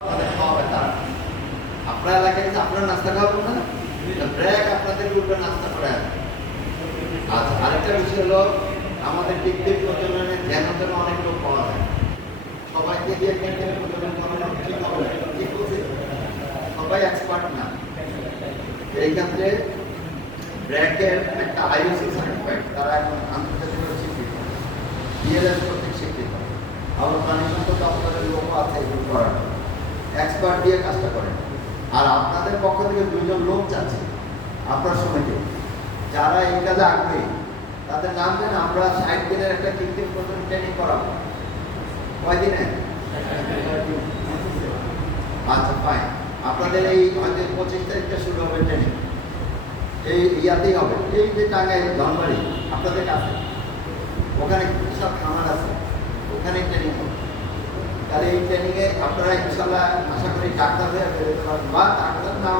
আপনাদের খাওয়াবে তারা। আপনার এলাকায় আপনার নাস্তা খাওয়াবেন না, ব্র্যাক আপনাদের গ্রুপে নাস্তা করে। আচ্ছা, আরেকটা বিষয় হলো আমাদের কৃত্রিম প্রজননে ধ্যান যেন অনেক লোক পাওয়া যায়। সবাইকে দিয়ে কৃত্রিম প্রজনন করানো ঠিক হবে না, ঠিক বলছি? সবাই এক্সপার্ট না। এই ক্ষেত্রে ব্র্যাকের একটা আইওসি সার্টিফাইড, তারা এখন আন্তর্জাতিক স্বীকৃত, বিএলএস কর্তৃক স্বীকৃত। আবার প্রাণী সম্পদ দপ্তরের লোকও আছে এগুলো করার, এক্সপার্ট দিয়ে কাজটা করেন। আর আপনাদের পক্ষ থেকে 2 জন লোক চাচ্ছে আপনার সমিতি, যারা এই কাজে আগ্রহী, তাদের নাম দেন। আমরা 60 দিনের একটা কৃত্রিম প্রজনন ট্রেনিং করাবো। কয়দিনে? আচ্ছা, ফাইন। আপনাদের এই হয়তো 25 তারিখটা শুরু হবে ট্রেনিং, এই ইয়াতেই হবে, এই যে টাঙ্গাইল ধনবাড়ি আপনাদের কাছে, ওখানে সব খামার আছে, ওখানে ট্রেনিং হবে। তাহলে এই ট্রেনিংয়ে আপনারা ইনশাল্লাহ আশা করি ডাক্তার হয়ে বেরোতে পারবেন, বা ডাক্তার না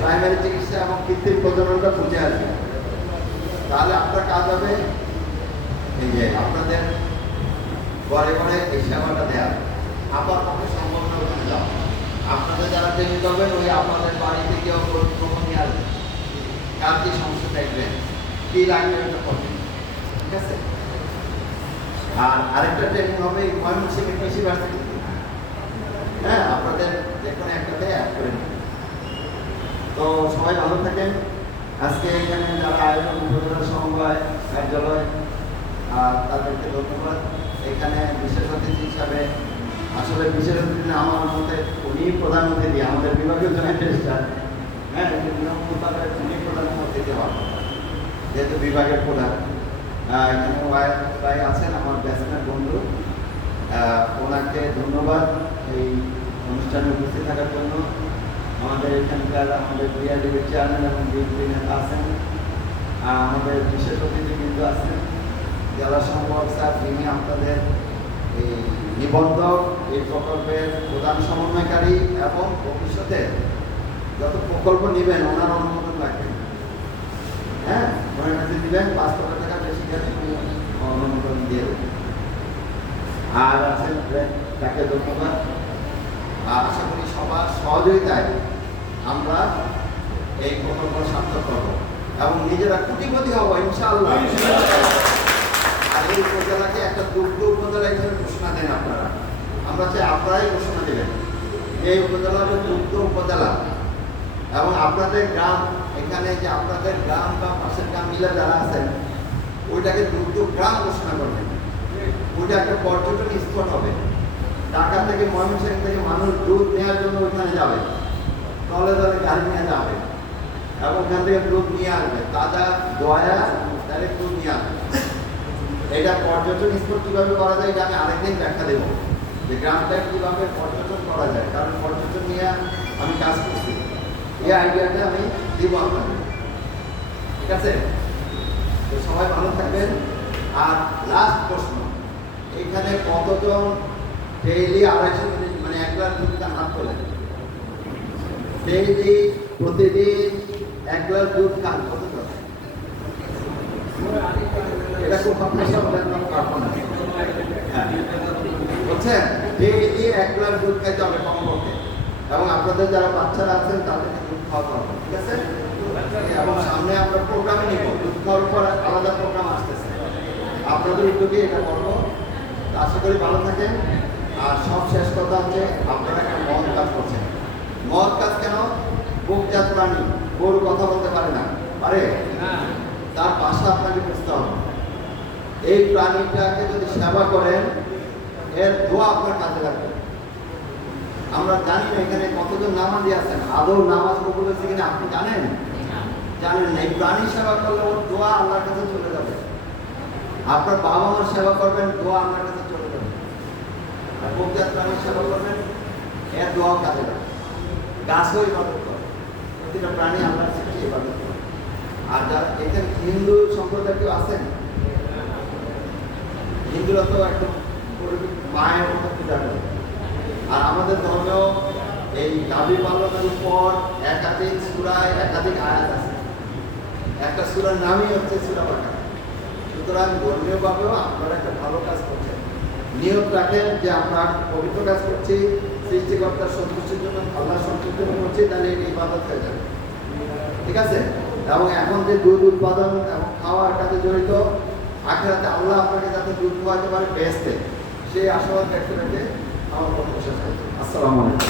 প্রাইমারি চিকিৎসা এবং কৃত্রিম প্রজননটা বুঝে আসবে। তাহলে আপনার কাজ হবে এই যে আপনাদের ঘরে ঘরে এই সেবাটা দেওয়া। আপনার পক্ষে সম্ভব না ওখানে যাও, আপনাদের যারা ট্রেনিং করবেন ওই আপনাদের বাড়ি থেকেও প্রথম নিয়ে আসবে, কার কি সমস্যা থাকবেন, কি লাগবে ওটা করবেন, ঠিক আছে? আর আরেকটা ট্রেনিং হবে ময়মনসিংহ কৃষি ভার্সিটি, হ্যাঁ, আপনাদের যে কোনো একটাতে অ্যাড করে নেবেন। তো সবাই ভালো থাকেন। আজকে এখানে যারা আয়োজন উপজেলা সমবায় কার্যালয়, তাদেরকে ধন্যবাদ। এখানে বিশেষ অতিথি হিসাবে, আসলে বিশেষ অতিথি না, আমার মতে উনি প্রধান অতিথি, আমাদের বিভাগীয় জয়েন্ট রেজিস্ট্রার, হ্যাঁ, নিয়ম মোতাবেক উনি প্রধান অতিথি হন যেহেতু বিভাগের প্রধান। এখানে ভাই আছেন আমার ব্যাচমেট বন্ধু, ওনাকে ধন্যবাদ এই অনুষ্ঠানে উপস্থিত থাকার জন্য। আমাদের এখানকার আমাদের বিআরডিবির চেয়ারম্যান এবং বিএনপি নেতা আছেন, আমাদের বিশেষ অতিথি কিন্তু আছেন জেলা সমবায় স্যার, যিনি আপনাদের এই নিবন্ধক, এই প্রকল্পের প্রধান সমন্বয়কারী, এবং ভবিষ্যতে যত প্রকল্প নেবেন ওনার অনুমোদন লাগবে, হ্যাঁ, ওনার কাছে দিবেন, 5 লক্ষ টাকা বেশি গেলে অনুমোদন দিয়ে দেবেন। আর আছেন তাকে ধন্যবাদ। আর আশা করি সবার সহযোগিতায় আমরা এই প্রকল্প সার্থক করব এবং নিজেরা কোটিপতি হব ইনশাআল্লাহ। আর এই উপজেলাকে একটা দুগ্ধ উপজেলা হিসেবে ঘোষণা দেন আপনারা, আমরা চাই আপনারাই ঘোষণা দেবেন এই উপজেলা হবে দুগ্ধ উপজেলা। এবং আপনাদের গ্রাম, এখানে যে আপনাদের গ্রাম বা পাশের গ্রাম মিলে যারা আছেন, ওইটাকে দুগ্ধ গ্রাম ঘোষণা করবেন। ওইটা একটা পর্যটন স্পট হবে। ঢাকা থেকে, ময়মনসিংহ থেকে মানুষ দুধ নেওয়ার জন্য ওইখানে যাবে, তলে তলে গাড়ি নিয়ে যাবে এবং ওখান থেকে দুধ নিয়ে আসবে, তাজা দয়া ডাইরেক্ট দুধ নিয়ে আসবে। এটা পর্যটন স্পট কীভাবে করা যায় এটা আমি আরেকদিন ব্যাখ্যা দেবো, যে গ্রামটাকে কীভাবে পর্যটন করা যায়, কারণ পর্যটন নিয়ে আমি কাজ করছি, এই আইডিয়াটা আমি দিব আপনাদের, ঠিক আছে? তো সবাই ভালো থাকবেন। আর লাস্ট প্রশ্ন, এখানে কতজন ডেইলি 250 মিনিট মানে 1 গ্লাস দুধ খান? হাত তোলেন। ডেইলি প্রতিদিন 1 গ্লাস দুধ খান কতজন? এটা খুব আপনার সব পারবো না, হ্যাঁ, বুঝছেন? ডেইলি 1 গ্লাস দুধ খাইতে হবে কমপক্ষে, এবং আপনাদের যারা বাচ্চারা আছেন তাদেরকে দুধ খাওয়াতে হবে, ঠিক আছে? এবং সামনে আমরা প্রোগ্রামে নিব, দুধ খাওয়ার পর আলাদা প্রোগ্রাম আসতেছে, আপনাদের উদ্যোগে এটা করবো। আশা করি ভালো থাকেন। আর সব শেষ কথা হচ্ছে, আপনারা একটা মহৎ কাজ করছেন। মহৎ কাজ কেন? বুকজাত প্রাণী, গরু কথা বলতে পারে না, পারে? তার ভাষা আপনাকে বুঝতে হবে। এই প্রাণীটাকে যদি সেবা করেন, এর দোয়া আপনার কাজে লাগবে। আমরা জানি না এখানে কতজন নামাজি আছেন, আদৌ নামাজ কবুল হয়েছে কিনা আপনি জানেন? জানেন না। এই প্রাণী সেবা করলে ওর দোয়া আল্লাহর কাছে চলে যাবে। আপনার বাবা মার সেবা করবেন, দোয়া আল্লাহর কাছে চলে যাবে। আর বুকজাত প্রাণীর সেবা করবেন, এর দোয়াও কাজে লাগবে। গাছও ইবাদত করে, প্রতিটা প্রাণী আল্লাহর সৃষ্টি ইবাদত করে। আর যারা এখানে হিন্দু সম্প্রদায় কেউ আছেন, হিন্দুরা তো একদম মায়ের মতো পূজা করে। আর আমাদের ধর্মেও এই গাভী পালনের উপর একাধিক সূরায় একাধিক আয়াত আছে। একটা সূরার নামই হচ্ছে সূরা বাকারা। সুতরাং ধর্মীয়ভাবেও আপনারা একটা ভালো কাজ করছেন, নিয়ত রাখেন যে আমরা পবিত্র কাজ করছি, সৃষ্টিকর্তার সন্তুষ্টির জন্য আল্লাহ সন্তুষ্ট করছি, তাহলে এটি ইবাদত হয়ে যাবে। ঠিক আছে? এবং এখন যে দুধ উৎপাদন এবং খাওয়ার কাজে জড়িত, আখেরাতে আল্লাহ আপনাকে যাতে দুধ খাওয়াতে পারে বেহেশতে, সেই আশাবাদ ব্যক্ত রেখে আমার কথা শেষ করছি। আসসালামু আলাইকুম।